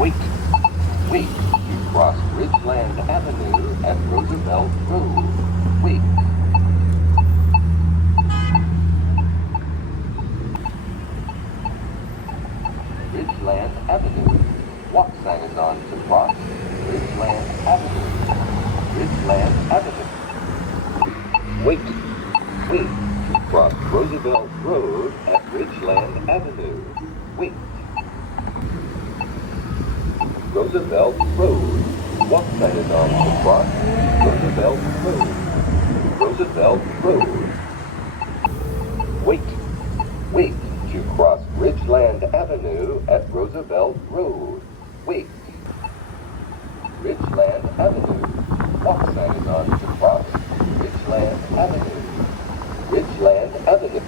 Wait. Wait. You cross Ridgeland Avenue at Roosevelt Road. Wait. Ridgeland Avenue. Walk sign is on to cross Ridgeland Avenue. Ridgeland Avenue. Wait. Wait. To cross Roosevelt Road at Ridgeland Avenue. Wait. Roosevelt Road. Walk sign is on to cross Roosevelt Road. Roosevelt Road. Wait. Wait. To cross Ridgeland Avenue at Roosevelt Road. Wait. Ridgeland Avenue. Walk sign is on to cross Ridgeland Avenue. Ridgeland Avenue.